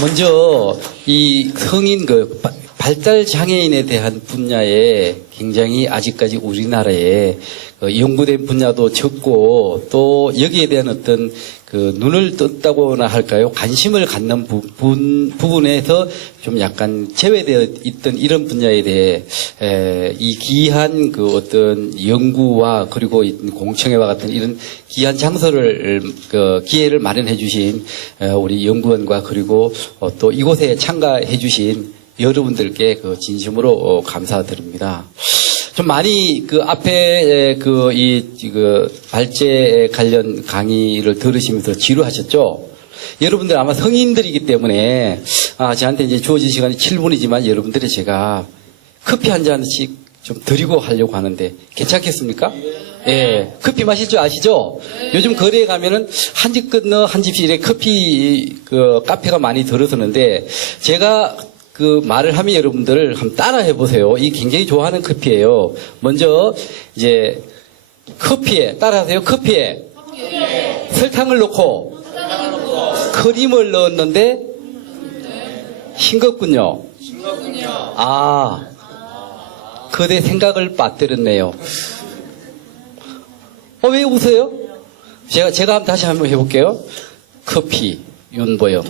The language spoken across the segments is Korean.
먼저 이 성인 발달 장애인에 대한 분야에 굉장히 아직까지 우리나라에 연구된 분야도 적고 또 여기에 대한 어떤 눈을 떴다고나 할까요? 관심을 갖는 부분에서 좀 약간 제외되어 있던 이런 분야에 대해 이 귀한 어떤 연구와 그리고 공청회와 같은 이런 귀한 장소를 기회를 마련해 주신 우리 연구원과 그리고 또 이곳에 참가해 주신 여러분들께 진심으로 감사드립니다. 좀 많이 앞에 발제 관련 강의를 들으시면서 지루하셨죠? 여러분들 아마 성인들이기 때문에 저한테 이제 주어진 시간이 7분이지만 여러분들이 제가 커피 한 잔씩 좀 드리고 하려고 하는데 괜찮겠습니까? 예. 커피 마실 줄 아시죠? 요즘 거리에 가면은 한 집 건너 한 집씩 이렇게 커피 카페가 많이 들어서는데 제가 말을 하면 여러분들 한번 따라 해보세요. 이 굉장히 좋아하는 커피예요. 먼저 이제 커피에 따라하세요. 커피에 설탕을 넣고 크림을 넣었는데 싱겁군요. 그대 생각을 빠뜨렸네요. 왜 웃어요? 제가 다시 한번 해볼게요. 커피 윤보영.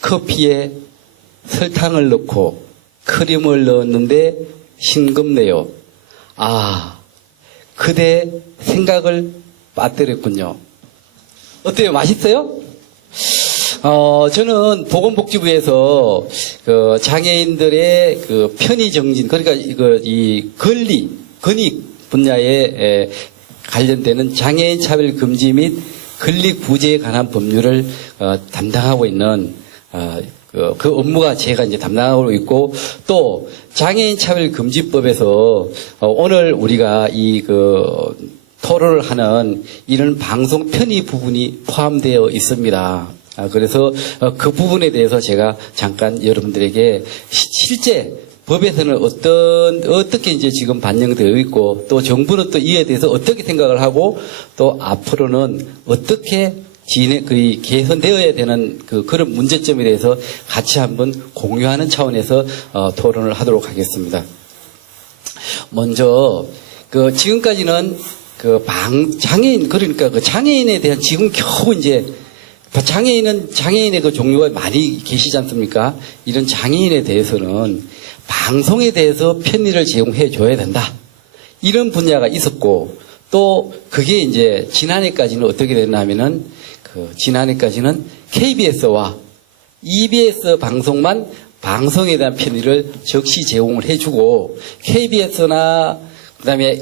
커피에 설탕을 넣고 크림을 넣었는데 싱겁네요. 그대 생각을 빠뜨렸군요. 어때요? 맛있어요? 저는 보건복지부에서 장애인들의 편의정진, 그러니까 이 건익 분야에 관련되는 장애인 차별 금지 및 권리 구제에 관한 법률을 담당하고 있는 그 업무가 제가 이제 담당하고 있고, 또 장애인 차별 금지법에서 오늘 우리가 토론을 하는 이런 방송 편의 부분이 포함되어 있습니다. 그래서 그 부분에 대해서 제가 잠깐 여러분들에게 실제 법에서는 어떻게 이제 지금 반영되어 있고, 또 정부는 또 이에 대해서 어떻게 생각을 하고, 또 앞으로는 어떻게 개선되어야 되는 그런 문제점에 대해서 같이 한번 공유하는 차원에서 토론을 하도록 하겠습니다. 먼저 지금까지는 장애인, 그러니까 장애인에 대한 지금 겨우 이제 장애인의 종류가 많이 계시지 않습니까? 이런 장애인에 대해서는 방송에 대해서 편의를 제공해 줘야 된다. 이런 분야가 있었고, 또 그게 이제 지난해까지는 어떻게 됐나 하면은 지난해까지는 KBS와 EBS 방송만 방송에 대한 편의를 적시 제공을 해주고, KBS나 그다음에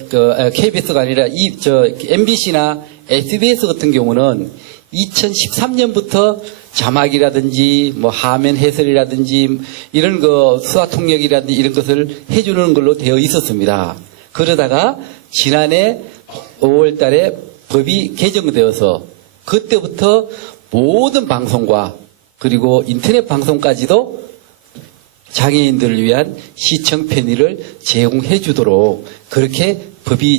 KBS가 아니라 MBC나 SBS 같은 경우는 2013년부터 자막이라든지 화면 해설이라든지 이런 수화 통역이라든지 이런 것을 해주는 걸로 되어 있었습니다. 그러다가 지난해 5월 달에 법이 개정되어서 그때부터 모든 방송과 그리고 인터넷 방송까지도 장애인들을 위한 시청 편의를 제공해 주도록 그렇게 법이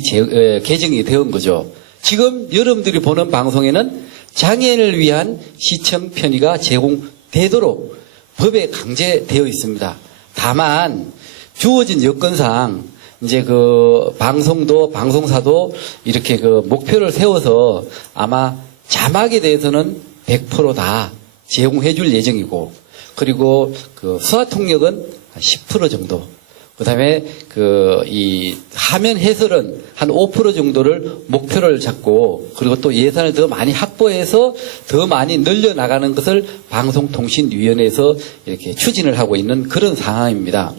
개정이 되은 거죠. 지금 여러분들이 보는 방송에는 장애인을 위한 시청 편의가 제공되도록 법에 강제되어 있습니다. 다만 주어진 여건상 이제 방송사도 이렇게 목표를 세워서 아마 자막에 대해서는 100% 다 제공해 줄 예정이고, 그리고 수화 통역은 10% 정도, 그 다음에 이 화면 해설은 한 5% 정도를 목표를 잡고, 그리고 또 예산을 더 많이 확보해서 더 많이 늘려나가는 것을 방송통신위원회에서 이렇게 추진을 하고 있는 그런 상황입니다.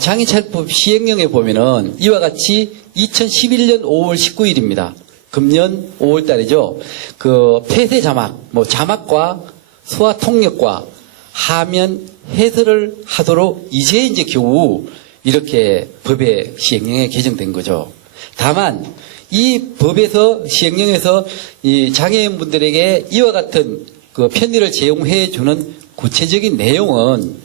장애차별법 시행령에 보면은 이와 같이 2011년 5월 19일입니다. 금년 5월 달이죠. 폐쇄 자막, 자막과 수화 통역과 화면 해설을 하도록 이제 겨우 이렇게 법의 시행령에 개정된 거죠. 다만 이 법에서 시행령에서 이 장애인분들에게 이와 같은 편의를 제공해 주는 구체적인 내용은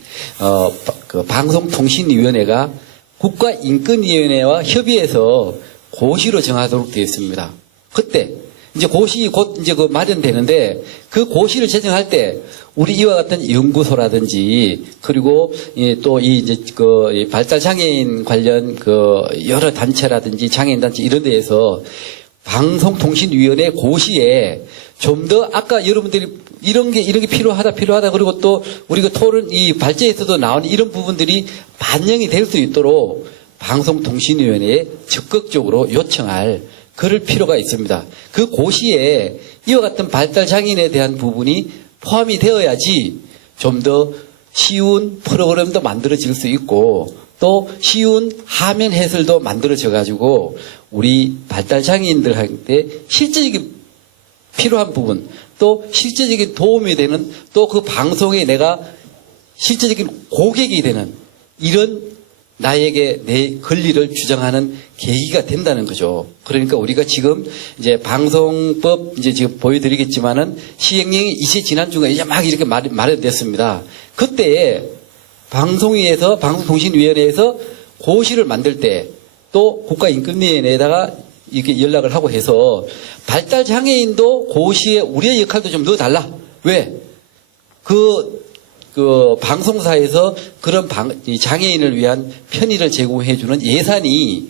방송통신위원회가 국가인권위원회와 협의해서 고시로 정하도록 되어 있습니다. 그때 이제 고시 곧 이제 그 마련되는데 그 고시를 제정할 때 우리 이와 같은 연구소라든지 그리고 또 이 이제 그 발달 장애인 관련 그 여러 단체라든지 장애인 단체 이런 데에서 방송통신위원회 고시에 좀 더 아까 여러분들이 이런 게 필요하다 그리고 또 우리 그 토론 이 발제에서도 나오는 이런 부분들이 반영이 될 수 있도록 방송통신위원회에 적극적으로 요청할 그럴 필요가 있습니다. 그 고시에 이와 같은 발달 장애인에 대한 부분이 포함이 되어야지 좀 더 쉬운 프로그램도 만들어질 수 있고 또 쉬운 화면 해설도 만들어져 가지고 우리 발달 장애인들한테 실제적인 필요한 부분 또 실제적인 도움이 되는 또 그 방송에 내가 실제적인 고객이 되는 이런 나에게 내 권리를 주장하는 계기가 된다는 거죠. 그러니까 우리가 지금 이제 방송법 이제 지금 보여드리겠지만은 시행령이 이제 지난주가 이제 막 이렇게 마련됐습니다. 그때 방송위에서 방송통신위원회에서 고시를 만들 때 또 국가인권위원회에다가 이렇게 연락을 하고 해서 발달 장애인도 고시에 우리의 역할도 좀 넣어달라. 왜? 그 방송사에서 그런 장애인을 위한 편의를 제공해주는 예산이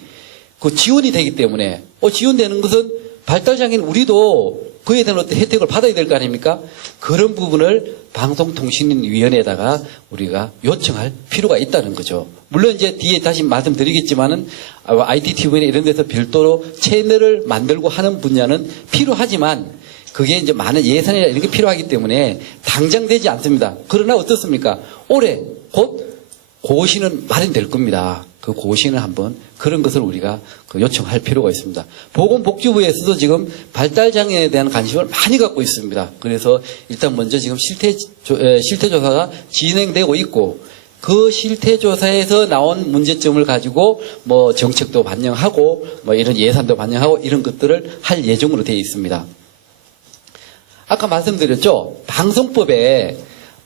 그 지원이 되기 때문에 지원되는 것은 발달장애인 우리도 그에 대한 어떤 혜택을 받아야 될 거 아닙니까? 그런 부분을 방송통신위원회에다가 우리가 요청할 필요가 있다는 거죠. 물론 이제 뒤에 다시 말씀드리겠지만은 ITTV나 이런 데서 별도로 채널을 만들고 하는 분야는 필요하지만 그게 이제 많은 예산이나 이런 게 필요하기 때문에 당장 되지 않습니다. 그러나 어떻습니까? 올해 곧 고시는 마련될 겁니다. 그 고시는 한번 그런 것을 우리가 요청할 필요가 있습니다. 보건복지부에서도 지금 발달장애에 대한 관심을 많이 갖고 있습니다. 그래서 일단 먼저 지금 실태조사가 진행되고 있고 그 실태조사에서 나온 문제점을 가지고 뭐 정책도 반영하고 뭐 이런 예산도 반영하고 이런 것들을 할 예정으로 되어 있습니다. 아까 말씀드렸죠.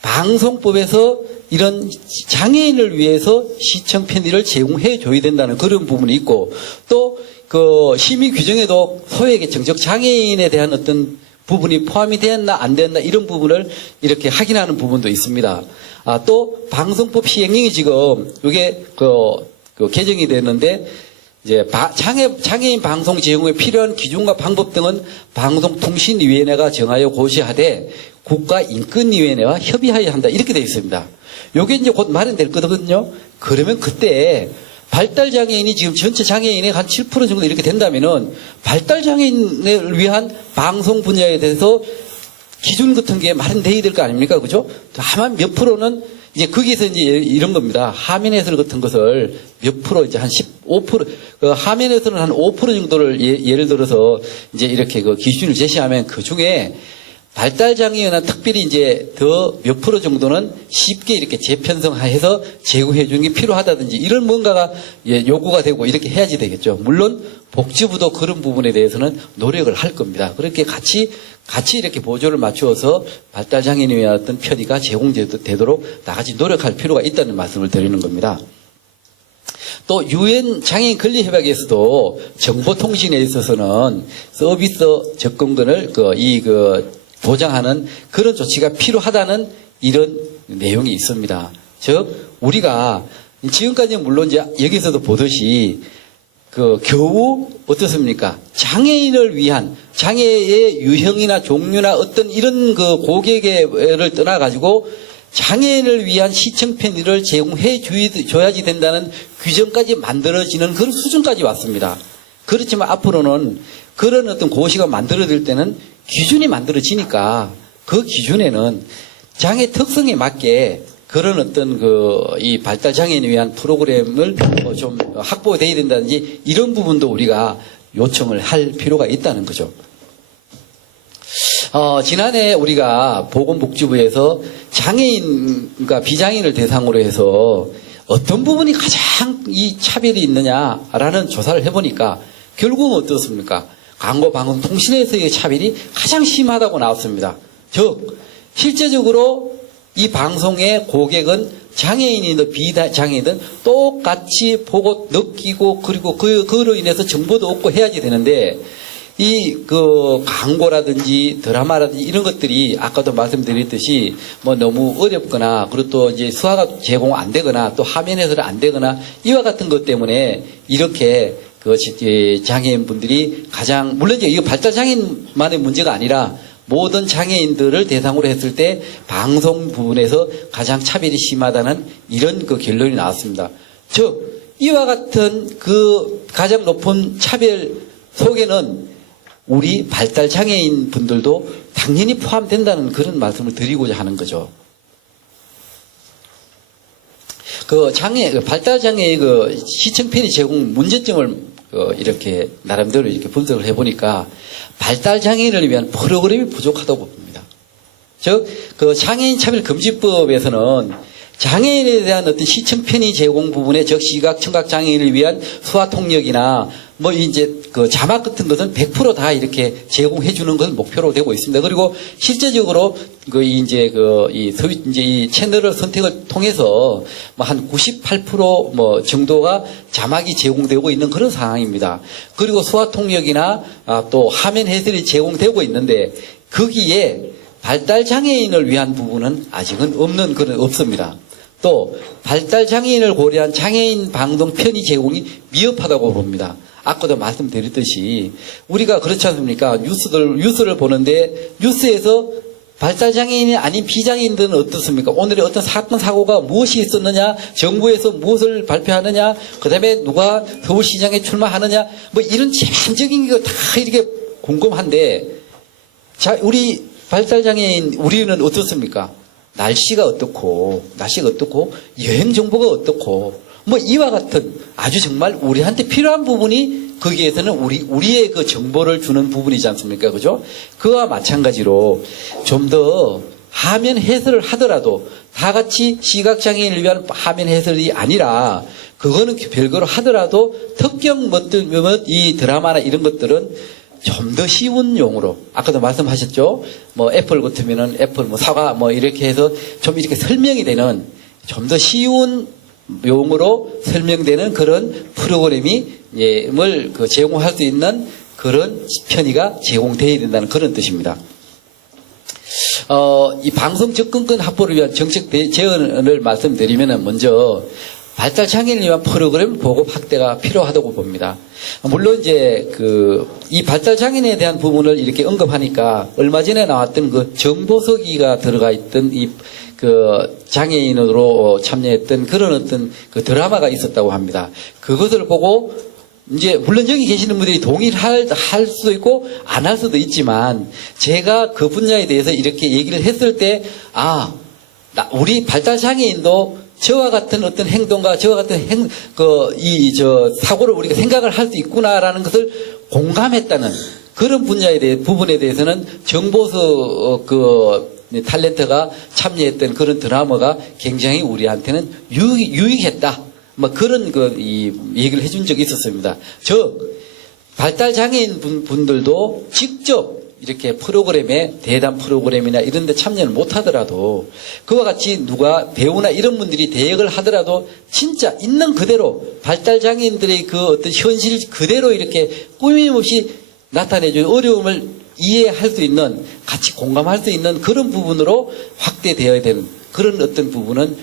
방송법에서 이런 장애인을 위해서 시청 편의를 제공해 줘야 된다는 그런 부분이 있고 또 그 심의 규정에도 소외계층 장애인에 대한 어떤 부분이 포함이 되었나 안 되었나 이런 부분을 이렇게 확인하는 부분도 있습니다. 또 방송법 시행령이 지금 이게 개정이 됐는데 이제 장애인 방송 제공에 필요한 기준과 방법 등은 방송통신위원회가 정하여 고시하되 국가인권위원회와 협의하여야 한다 이렇게 되어 있습니다. 요게 이제 곧 마련될 거거든요. 그러면 그때 발달장애인이 지금 전체 장애인의 한 7% 정도 이렇게 된다면은 발달장애인을 위한 방송 분야에 대해서 기준 같은 게 마련되어야 될 거 아닙니까? 그죠? 다만 몇 프로는 이제 거기서 이제 이런 겁니다. 화면 해설 같은 것을 몇 프로 이제 한 15%, 화면에서는 한 5% 정도를 예를 들어서 이제 이렇게 그 기준을 제시하면 그 중에 발달장애인은 특별히 이제 더 몇 프로 정도는 쉽게 이렇게 재편성해서 제공해 주는 게 필요하다든지 이런 뭔가가 요구가 되고 이렇게 해야지 되겠죠. 물론 복지부도 그런 부분에 대해서는 노력을 할 겁니다. 그렇게 같이 이렇게 보조를 맞추어서 발달장애인에 대한 어떤 편의가 제공되도록 나같이 노력할 필요가 있다는 말씀을 드리는 겁니다. 또 유엔 장애인 권리협약에서도 정보통신에 있어서는 서비스 접근권을 보장하는 그런 조치가 필요하다는 이런 내용이 있습니다. 즉 우리가 지금까지 물론 이제 여기서도 보듯이 겨우 어떻습니까? 장애인을 위한 장애의 유형이나 종류나 어떤 이런 고객을 떠나 가지고 장애인을 위한 시청 편의를 제공해 줘야지 된다는 규정까지 만들어지는 그런 수준까지 왔습니다. 그렇지만 앞으로는 그런 어떤 고시가 만들어질 때는 기준이 만들어지니까 그 기준에는 장애 특성에 맞게 그런 어떤 이 발달 장애인을 위한 프로그램을 좀 확보돼야 된다든지 이런 부분도 우리가 요청을 할 필요가 있다는 거죠. 지난해 우리가 보건복지부에서 장애인과 비장애인을 대상으로 해서 어떤 부분이 가장 이 차별이 있느냐라는 조사를 해보니까 결국은 어떻습니까? 광고, 방송, 통신에서의 차별이 가장 심하다고 나왔습니다. 즉 실제적으로 이 방송의 고객은 장애인이든 비장애인이든 똑같이 보고 느끼고 그리고 그로 인해서 정보도 얻고 해야지 되는데 광고라든지 드라마라든지 이런 것들이 아까도 말씀드렸듯이 뭐 너무 어렵거나 그리고 또 이제 수화가 제공 안 되거나 또 화면 해설 안 되거나 이와 같은 것 때문에 이렇게 장애인분들이 가장, 물론 이제 이거 발달장애인만의 문제가 아니라 모든 장애인들을 대상으로 했을 때 방송 부분에서 가장 차별이 심하다는 이런 결론이 나왔습니다. 즉, 이와 같은 가장 높은 차별 속에는 우리 발달장애인 분들도 당연히 포함된다는 그런 말씀을 드리고자 하는 거죠. 발달장애의 시청 편의 제공 문제점을 이렇게 나름대로 이렇게 분석을 해보니까 발달장애인을 위한 프로그램이 부족하다고 봅니다. 즉, 장애인 차별금지법에서는 장애인에 대한 어떤 시청 편의 제공 부분에 즉 시각, 청각 장애인을 위한 수화 통역이나 뭐 이제 자막 같은 것은 100% 다 이렇게 제공해 주는 것을 목표로 되고 있습니다. 그리고 실제적으로 이 채널을 선택을 통해서 뭐 한 98% 정도가 자막이 제공되고 있는 그런 상황입니다. 그리고 수화 통역이나 또 화면 해설이 제공되고 있는데 거기에 발달 장애인을 위한 부분은 아직은 없습니다. 또 발달 장애인을 고려한 장애인 방송 편의 제공이 미흡하다고 봅니다. 아까도 말씀드렸듯이 우리가 그렇지 않습니까? 뉴스를 보는데 뉴스에서 발달 장애인이 아닌 비장애인들은 어떻습니까? 오늘의 어떤 사건 사고가 무엇이 있었느냐, 정부에서 무엇을 발표하느냐, 그다음에 누가 서울시장에 출마하느냐, 뭐 이런 제한적인 거 다 이렇게 궁금한데, 자, 우리 발달 장애인 우리는 어떻습니까? 날씨가 어떻고 여행 정보가 어떻고 뭐 이와 같은 아주 정말 우리한테 필요한 부분이 거기에서는 우리의 정보를 주는 부분이지 않습니까? 그죠? 그와 마찬가지로 좀 더 화면 해설을 하더라도 다 같이 시각장애인을 위한 화면 해설이 아니라 그거는 별거로 하더라도 특정 이 드라마나 이런 것들은 좀 더 쉬운 용어로, 아까도 말씀하셨죠? 뭐 애플 같으면은 애플 사과 이렇게 해서 좀 이렇게 설명이 되는 좀 더 쉬운 용어로 설명되는 그런 프로그램을 제공할 수 있는 그런 편의가 제공되어야 된다는 그런 뜻입니다. 이 방송 접근권 확보를 위한 정책 제언을 말씀드리면은 먼저 발달 장애인을 위한 프로그램 보급 확대가 필요하다고 봅니다. 물론 이제 이 발달 장애인에 대한 부분을 이렇게 언급하니까 얼마 전에 나왔던 정보서기가 들어가 있던 장애인으로 참여했던 그런 어떤 드라마가 있었다고 합니다. 그것을 보고 이제 물론 여기 계시는 분들이 동의를 할 수도 있고 안 할 수도 있지만 제가 그 분야에 대해서 이렇게 얘기를 했을 때 우리 발달 장애인도 저와 같은 어떤 행동과 저와 같은 사고를 우리가 생각을 할 수 있구나라는 것을 공감했다는 그런 부분에 대해서는 정보서 탤런트가 참여했던 그런 드라마가 굉장히 우리한테는 유익했다. 그런 얘기를 해준 적이 있었습니다. 즉, 발달 장애인 분들도 직접 이렇게 대담 프로그램이나 이런 데 참여를 못 하더라도 그와 같이 누가 배우나 이런 분들이 대역을 하더라도 진짜 있는 그대로 발달 장애인들의 어떤 현실 그대로 이렇게 꾸밈없이 나타내주는 어려움을 이해할 수 있는, 같이 공감할 수 있는 그런 부분으로 확대되어야 되는 그런 어떤 부분은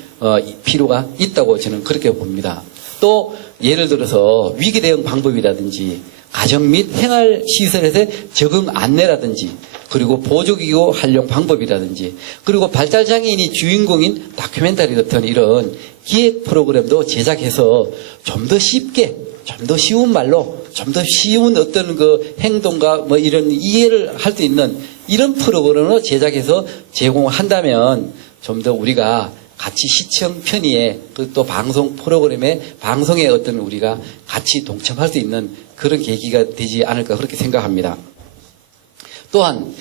필요가 있다고 저는 그렇게 봅니다. 또 예를 들어서 위기 대응 방법이라든지 가정 및 생활시설에서의 적응 안내라든지 그리고 보조기구 활용 방법이라든지 그리고 발달장애인이 주인공인 다큐멘터리 같은 이런 기획 프로그램도 제작해서 좀 더 쉽게 좀 더 쉬운 말로 좀 더 쉬운 어떤 행동과 이런 이해를 할 수 있는 이런 프로그램을 제작해서 제공한다면 좀 더 우리가 같이 시청 편의에 또 방송 프로그램에 방송에 어떤 우리가 같이 동참할 수 있는 그런 계기가 되지 않을까 그렇게 생각합니다. 또한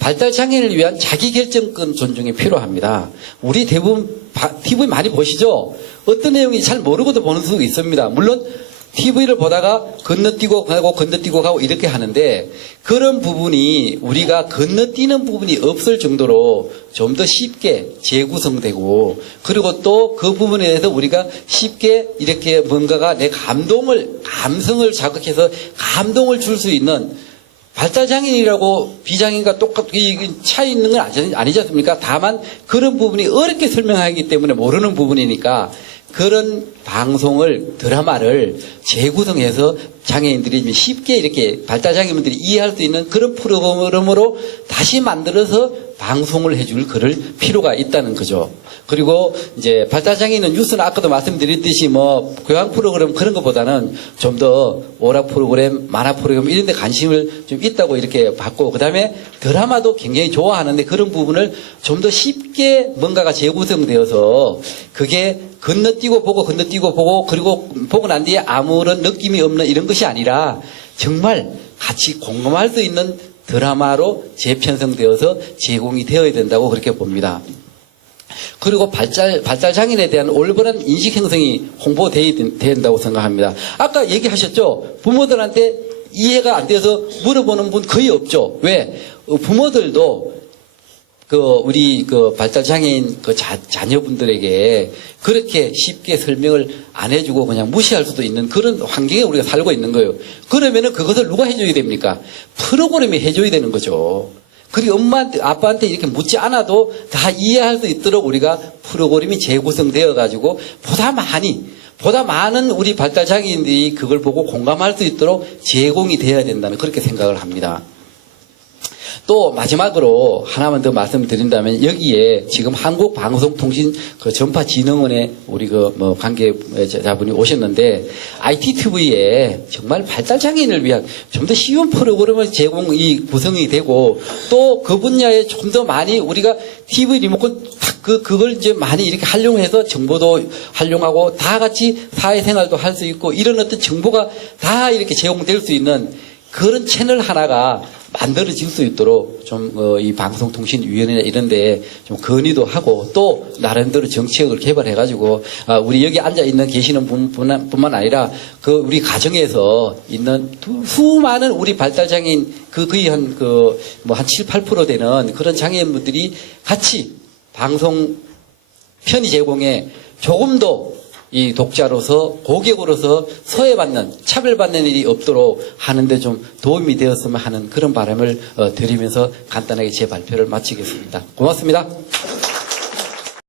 발달 장애인을 위한 자기결정권 존중이 필요합니다. 우리 대부분 TV 많이 보시죠? 어떤 내용이 잘 모르고도 보는 수가 있습니다. 물론 TV를 보다가 건너뛰고 가고 이렇게 하는데 그런 부분이 우리가 건너뛰는 부분이 없을 정도로 좀 더 쉽게 재구성되고 그리고 또 그 부분에 대해서 우리가 쉽게 이렇게 뭔가가 내 감성을 자극해서 감동을 줄 수 있는 발달장애인이라고 비장애인과 똑같이 차이 있는 건 아니지 않습니까? 다만 그런 부분이 어렵게 설명하기 때문에 모르는 부분이니까 그런 방송을, 드라마를 재구성해서 장애인들이 쉽게 이렇게 발달장애인들이 이해할 수 있는 그런 프로그램으로 다시 만들어서 방송을 해줄 그럴 필요가 있다는 거죠. 그리고 이제 발달장애인은 뉴스는 아까도 말씀드렸듯이 뭐 교양 프로그램 그런 것보다는 좀 더 오락 프로그램, 만화 프로그램 이런 데 관심을 좀 있다고 이렇게 받고, 그 다음에 드라마도 굉장히 좋아하는데 그런 부분을 좀 더 쉽게 뭔가가 재구성되어서 그게 건너뛰고 보고 그리고 보고 난 뒤에 아무런 느낌이 없는 이런 것이 아니라 정말 같이 공감할 수 있는 드라마로 재편성되어서 제공이 되어야 된다고 그렇게 봅니다. 그리고 발달장애인에 대한 올바른 인식 형성이 홍보되어야 된다고 생각합니다. 아까 얘기하셨죠? 부모들한테 이해가 안 돼서 물어보는 분 거의 없죠. 왜? 부모들도 우리 발달장애인 자녀분들에게 그렇게 쉽게 설명을 안 해주고 그냥 무시할 수도 있는 그런 환경에 우리가 살고 있는 거예요. 그러면은 그것을 누가 해줘야 됩니까? 프로그램이 해줘야 되는 거죠. 그리고 엄마한테, 아빠한테 이렇게 묻지 않아도 다 이해할 수 있도록 우리가 프로그램이 재구성되어 가지고 보다 많은 우리 발달장애인들이 그걸 보고 공감할 수 있도록 제공이 되어야 된다는 그렇게 생각을 합니다. 또 마지막으로 하나만 더 말씀드린다면 여기에 지금 한국방송통신 전파진흥원에 우리 관계자분이 오셨는데 ITTV에 정말 발달장애인을 위한 좀 더 쉬운 프로그램을 구성이 되고 또 그 분야에 좀 더 많이 우리가 TV 리모컨 그걸 이제 많이 이렇게 활용해서 정보도 활용하고 다 같이 사회생활도 할 수 있고 이런 어떤 정보가 다 이렇게 제공될 수 있는 그런 채널 하나가 만들어질 수 있도록 좀 이 방송통신위원회나 이런 데에 좀 건의도 하고 또 나름대로 정책을 개발해가지고 우리 여기 앉아 계시는 분뿐만 아니라 우리 가정에서 있는 수많은 우리 발달장애인 거의 한 7, 8% 되는 그런 장애인분들이 같이 방송 편의 제공에 조금 더 이 독자로서 고객으로서 소외받는 차별받는 일이 없도록 하는데 좀 도움이 되었으면 하는 그런 바람을 드리면서 간단하게 제 발표를 마치겠습니다. 고맙습니다.